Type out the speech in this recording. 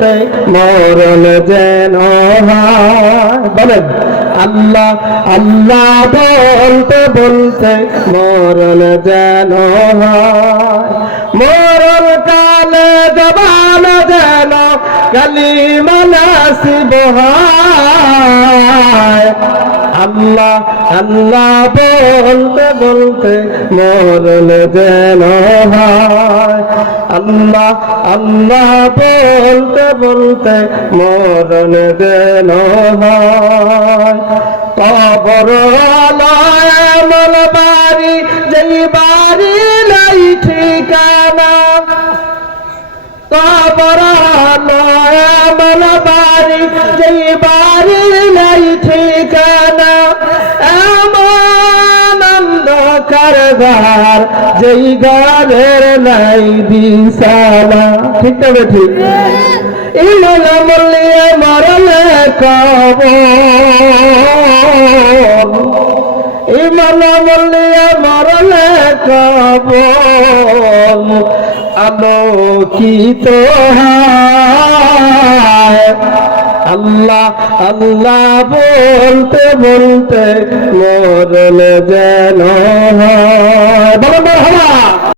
বলতে মরণ যেন হয়। বলেন আল্লাহ আল্লাহ বলতে বলতে মরণ যেন হয়। মরণ কালে জবান যেন কালিমা নাসিব হয়। আল্লাহ আল্লাহ বলতে বলতে মরণ যেন হয়। আল্লাহ আল্লাহ বলতে বলতে মরণ যেন হয়। কবর এমন বাড়ি যেই বাড়ি নাই ঠিকানা, কবর এমন বাড়ি যেই বাড়ি নাই ঠিকানা, এমন অন্ধকার ঘর যেই ঘরের নাই বিছানা। ঠিক তবে ঠিক ইমান মরলে মরলে কবর, ইমান মরলে মরলে কবর আলোকিত হয়। আল্লাহ আল্লাহ বলতে বলতে মরণ যেন হয়। বলো মারহাবা।